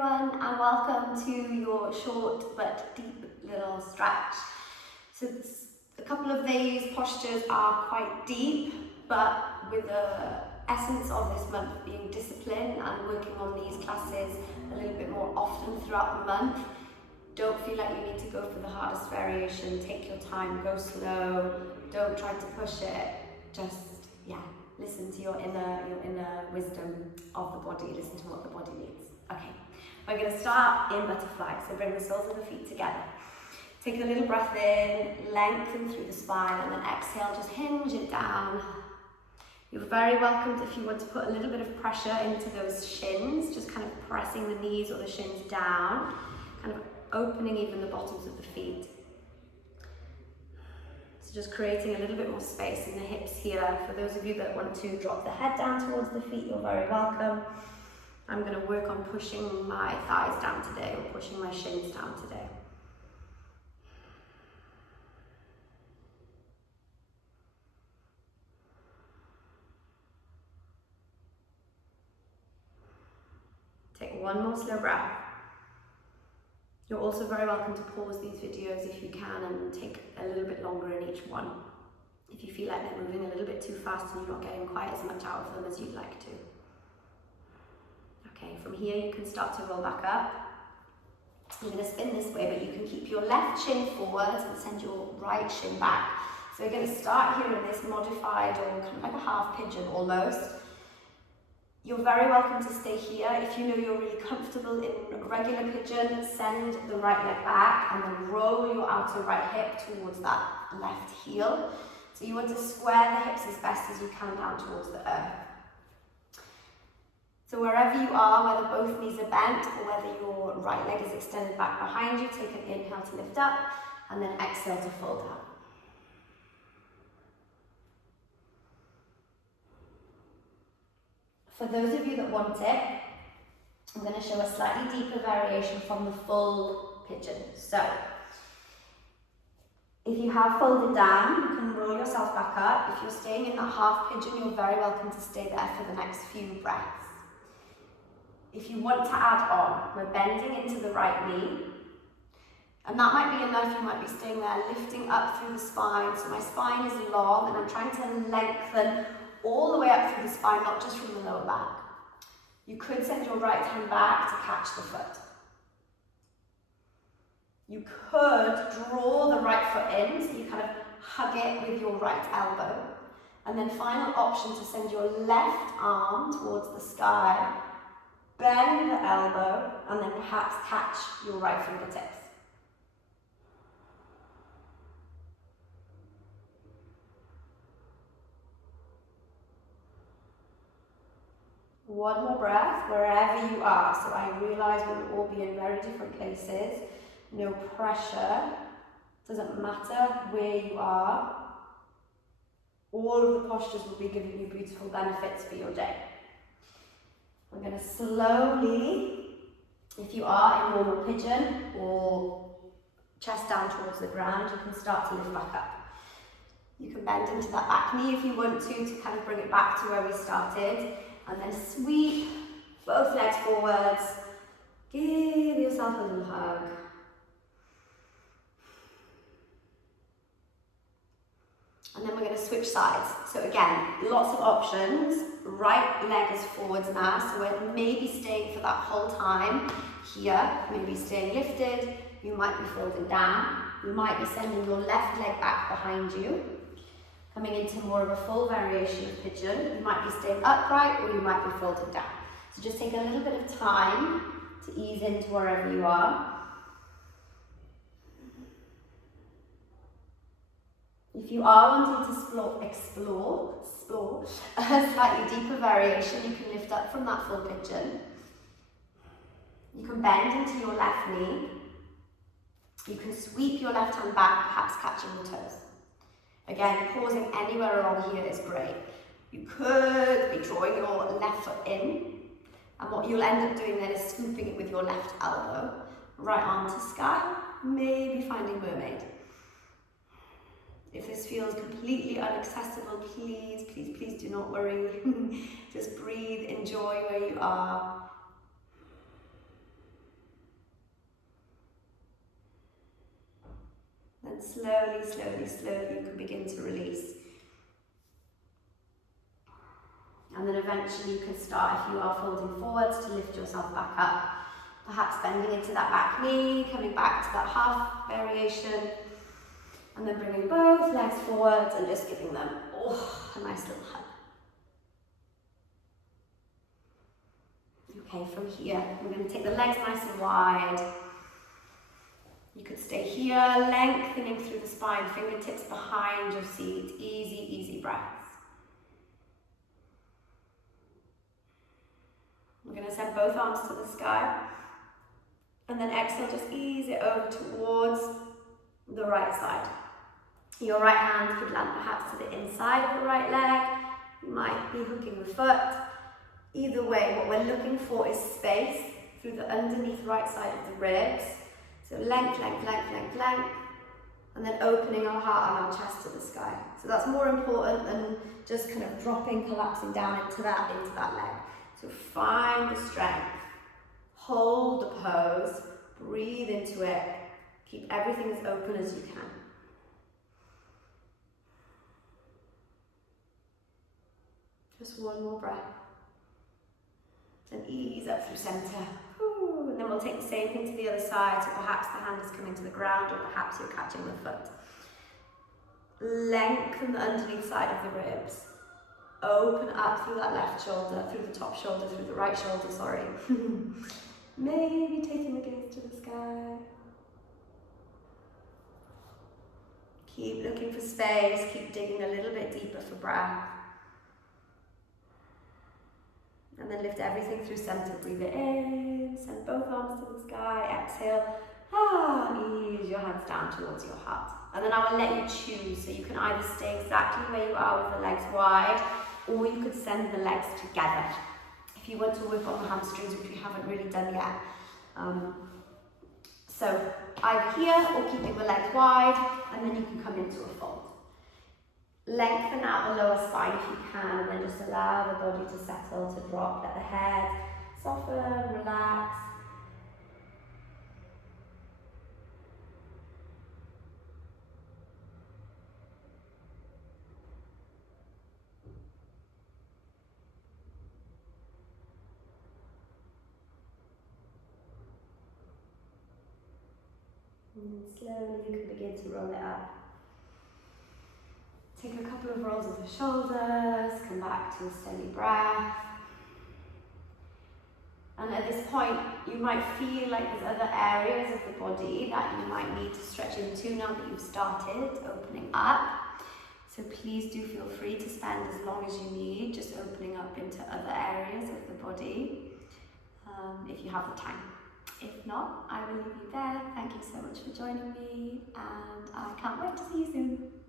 everyone, and welcome to your short but deep little stretch. So a couple of these postures are quite deep, but with the essence of this month being discipline and working on these classes a little bit more often throughout the month, don't feel like you need to go for the hardest variation. Take your time, go slow, don't try to push it, just listen to your inner wisdom of the body, listen to what the body needs. Okay, we're going to start in butterfly, so bring the soles of the feet together. Take a little breath in, lengthen through the spine, and then exhale, just hinge it down. You're very welcome if you want to put a little bit of pressure into those shins, just kind of pressing the knees or the shins down, kind of opening even the bottoms of the feet. So just creating a little bit more space in the hips here. For those of you that want to drop the head down towards the feet, you're very welcome. I'm going to work on pushing my thighs down today, or pushing my shins down today. Take one more slow breath. You're also very welcome to pause these videos if you can and take a little bit longer in each one, if you feel like they're moving a little bit too fast and you're not getting quite as much out of them as you'd like to. Okay, from here you can start to roll back up. You're going to spin this way, but you can keep your left shin forwards and send your right shin back. So we're going to start here in this modified, or kind of like a half pigeon almost. You're very welcome to stay here. If you know you're really comfortable in regular pigeon, send the right leg back and then roll your outer right hip towards that left heel. So you want to square the hips as best as you can down towards the earth. So wherever you are, whether both knees are bent or whether your right leg is extended back behind you, take an inhale to lift up and then exhale to fold down. For those of you that want it, I'm going to show a slightly deeper variation from the full pigeon. So, if you have folded down, you can roll yourself back up. If you're staying in that half pigeon, you're very welcome to stay there for the next few breaths. If you want to add on, we're bending into the right knee. And that might be enough. You might be staying there, lifting up through the spine. So my spine is long and I'm trying to lengthen all the way up through the spine, not just from the lower back. You could send your right hand back to catch the foot. You could draw the right foot in, so you kind of hug it with your right elbow. And then final option, to send your left arm towards the sky, bend the elbow, and then perhaps catch your right fingertips. One more breath wherever you are. So I realise we will all be in very different places. No pressure. Doesn't matter where you are. All of the postures will be giving you beautiful benefits for your day. We're going to slowly, if you are in normal pigeon or chest down towards the ground, you can start to lift back up. You can bend into that back knee if you want to kind of bring it back to where we started. And then sweep both legs forwards. Give yourself a little hug. And then we're going to switch sides. So again, lots of options. Right leg is forwards now, so we're maybe staying for that whole time here. Maybe staying lifted. You might be folding down. You might be sending your left leg back behind you, coming into more of a full variation of pigeon. You might be staying upright or you might be folding down. So just take a little bit of time to ease into wherever you are. If you are wanting to explore a slightly deeper variation, you can lift up from that full pigeon. You can bend into your left knee. You can sweep your left hand back, perhaps catching the toes. Again, pausing anywhere along here is great. You could be drawing your left foot in, and what you'll end up doing then is scooping it with your left elbow. Right arm to sky, maybe finding mermaid. If this feels completely inaccessible, please, please, please do not worry. Just breathe, enjoy where you are. then slowly, slowly, slowly you can begin to release. And then eventually you can start, if you are folding forwards, to lift yourself back up. Perhaps bending into that back knee, coming back to that half variation, and then bringing both legs forwards and just giving them a nice little hug. Okay, from here, we're going to take the legs nice and wide. You could stay here, lengthening through the spine, fingertips behind your seat. Easy, easy breaths. We're going to send both arms to the sky. And then exhale, just ease it over towards the right side. Your right hand could land perhaps to the inside of the right leg. You might be hooking the foot. Either way, what we're looking for is space through the underneath right side of the ribs. So length, length, length, length, length. And then opening our heart and our chest to the sky. So that's more important than just kind of dropping, collapsing down into that leg. So find the strength. Hold the pose, breathe into it, keep everything as open as you can. Just one more breath. And ease up through center. Ooh, and then we'll take the same thing to the other side, so perhaps the hand is coming to the ground or perhaps you're catching the foot. Lengthen the underneath side of the ribs. Open up through that left shoulder, through the top shoulder, through the right shoulder, sorry. Maybe taking the gaze to the sky. Keep looking for space, keep digging a little bit deeper for breath. And then lift everything through center, breathe it in, send both arms to the sky, exhale, ease your hands down towards your heart. And then I will let you choose, so you can either stay exactly where you are with the legs wide, or you could send the legs together. If you want to work on the hamstrings, which we haven't really done yet. So either here or keeping the legs wide, and then you can come into a fold. Lengthen out the lower spine if you can, and then just allow the body to settle, to drop. Let the head soften, relax. And then slowly you can begin to roll it up. Take a couple of rolls of the shoulders, come back to a steady breath. And at this point, you might feel like there's other areas of the body that you might need to stretch into now that you've started opening up. So please do feel free to spend as long as you need just opening up into other areas of the body, if you have the time. If not, I will leave you there. Thank you so much for joining me, and I can't wait to see you soon.